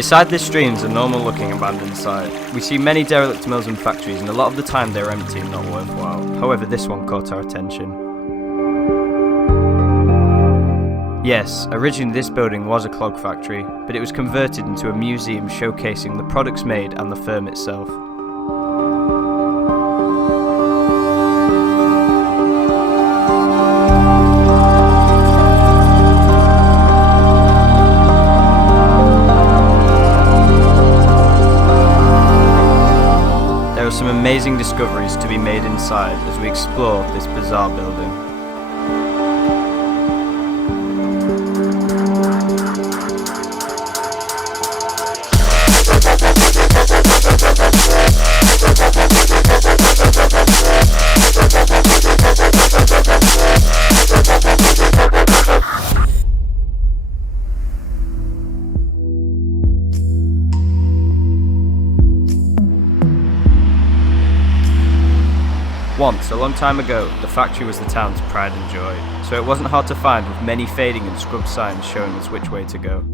Beside this stream is a normal looking abandoned site. We see many derelict mills and factories, and a lot of the time they're empty and not worthwhile. However, this one caught our attention. Yes, originally this building was a clog factory, but it was converted into a museum showcasing the products made and the firm itself. There are some amazing discoveries to be made inside as we explore this bizarre building. Once, a long time ago, the factory was the town's pride and joy, so it wasn't hard to find with many fading and scrubbed signs showing us which way to go.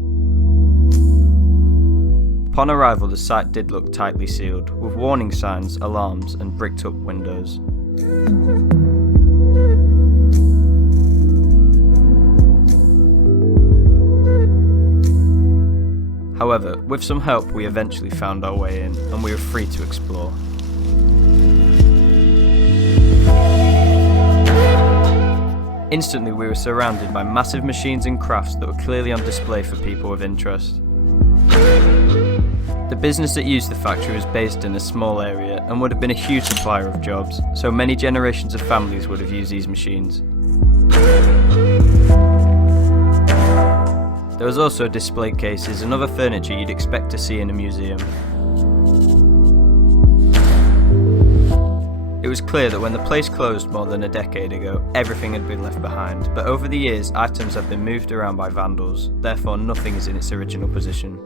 Upon arrival, the site did look tightly sealed, with warning signs, alarms and bricked up windows. However, with some help we eventually found our way in, and we were free to explore. Instantly we were surrounded by massive machines and crafts that were clearly on display for people of interest. The business that used the factory was based in a small area and would have been a huge supplier of jobs, so many generations of families would have used these machines. There was also display cases and other furniture you'd expect to see in a museum. It was clear that when the place closed more than a decade ago, everything had been left behind, but over the years items have been moved around by vandals, therefore nothing is in its original position.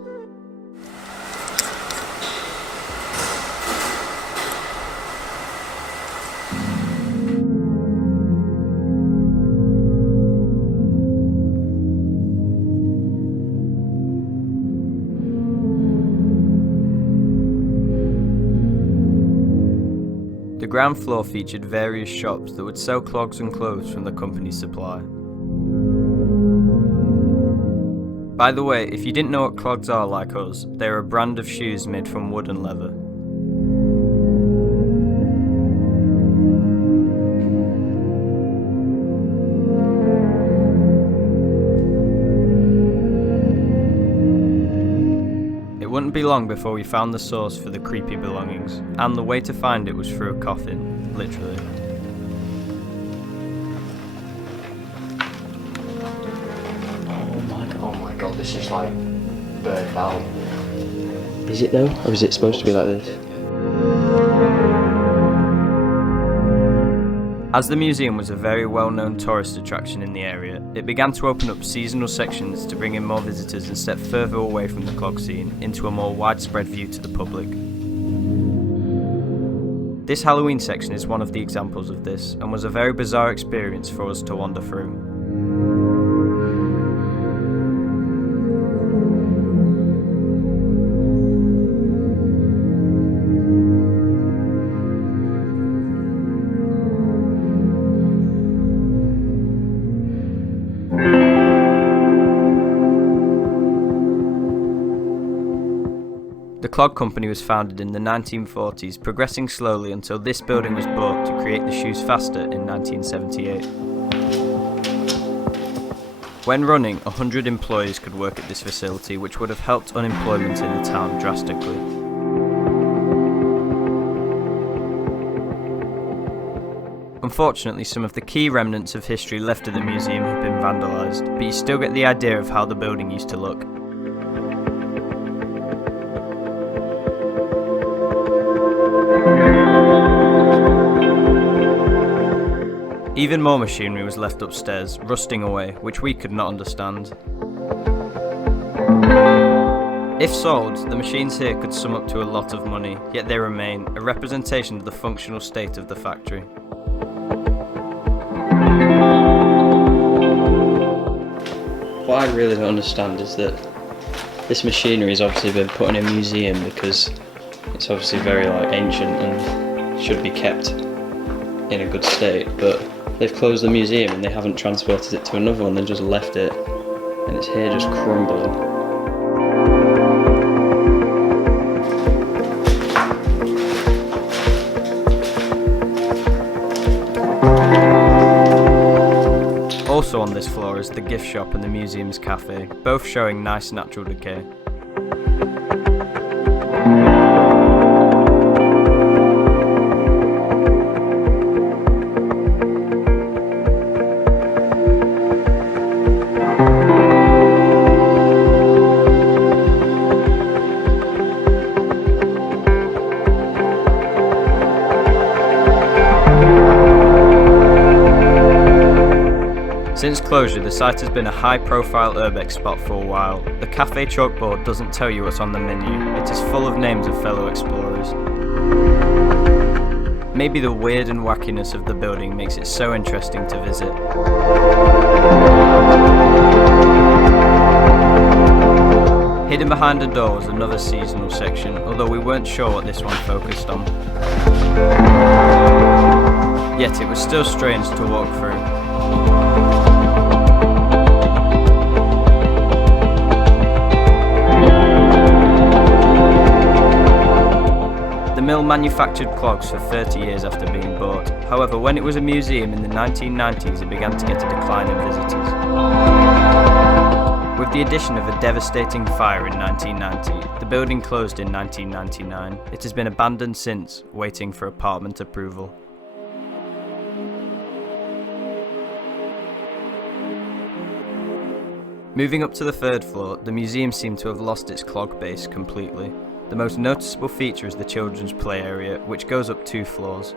The ground floor featured various shops that would sell clogs and clothes from the company's supply. By the way, if you didn't know what clogs are like us, they're a brand of shoes made from wood and leather. It wouldn't be long before we found the source for the creepy belongings, and the way to find it was through a coffin, literally. Oh my god, this is like burnt out. Is it though? Or is it supposed to be like this? As the museum was a very well-known tourist attraction in the area, it began to open up seasonal sections to bring in more visitors and step further away from the clog scene into a more widespread view to the public. This Halloween section is one of the examples of this, and was a very bizarre experience for us to wander through. The clog company was founded in the 1940s, progressing slowly until this building was bought to create the shoes faster in 1978. When running, 100 employees could work at this facility, which would have helped unemployment in the town drastically. Unfortunately, some of the key remnants of history left of the museum have been vandalised, but you still get the idea of how the building used to look. Even more machinery was left upstairs, rusting away, which we could not understand. If sold, the machines here could sum up to a lot of money, yet they remain a representation of the functional state of the factory. What I really don't understand is that This machinery has obviously been put in a museum because it's obviously very ancient and should be kept in a good state, but they've closed the museum and they haven't transported it to another one, they've just left it and it's here just crumbling. Also on this floor is the gift shop and the museum's cafe, both showing nice natural decay. Since closure, the site has been a high-profile Urbex spot for a while. The cafe chalkboard doesn't tell you what's on the menu, it is full of names of fellow explorers. Maybe the weird and wackiness of the building makes it so interesting to visit. Hidden behind a door was another seasonal section, although we weren't sure what this one focused on. Yet it was still strange to walk through. The mill manufactured clogs for 30 years after being bought. However, when it was a museum in the 1990s, it began to get a decline in visitors. With the addition of a devastating fire in 1990, the building closed in 1999. It has been abandoned since, waiting for apartment approval. Moving up to the third floor, the museum seemed to have lost its clog base completely. The most noticeable feature is the children's play area, which goes up 2 floors.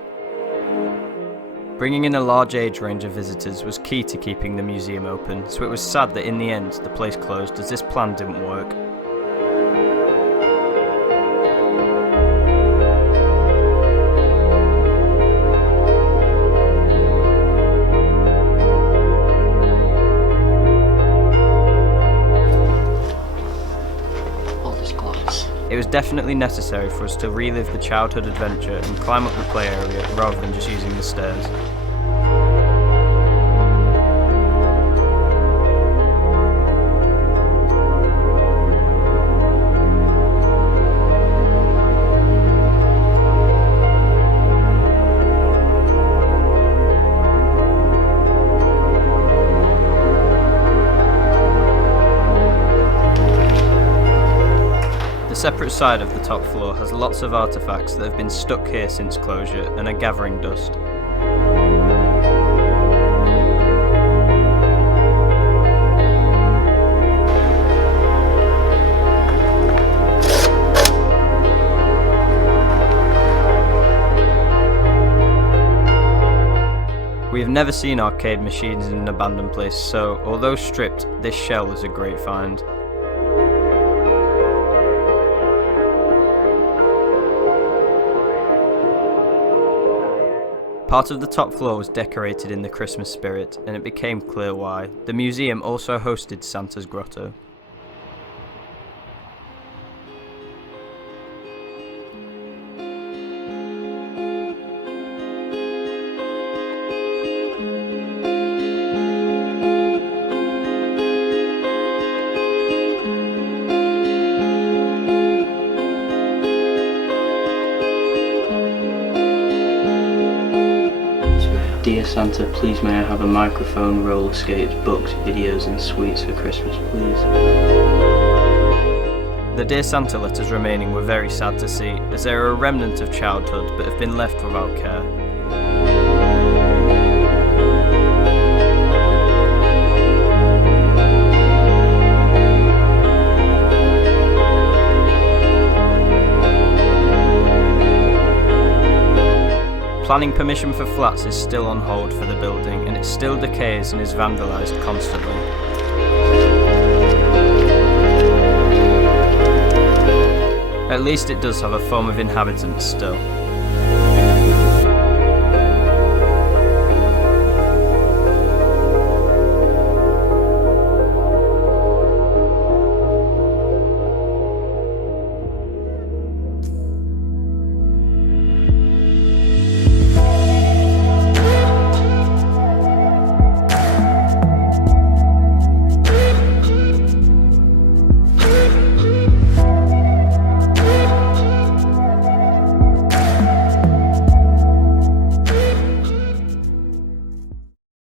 Bringing in a large age range of visitors was key to keeping the museum open, so it was sad that in the end the place closed as this plan didn't work. It was definitely necessary for us to relive the childhood adventure and climb up the play area rather than just using the stairs. The separate side of the top floor has lots of artefacts that have been stuck here since closure and are gathering dust. We have never seen arcade machines in an abandoned place, so although stripped, this shell is a great find. Part of the top floor was decorated in the Christmas spirit, and it became clear why. The museum also hosted Santa's grotto. Dear Santa, please may I have a microphone, roller skates, books, videos and sweets for Christmas, please. The Dear Santa letters remaining were very sad to see, as they are a remnant of childhood but have been left without care. Planning permission for flats is still on hold for the building, and it still decays and is vandalised constantly. At least it does have a form of inhabitants still.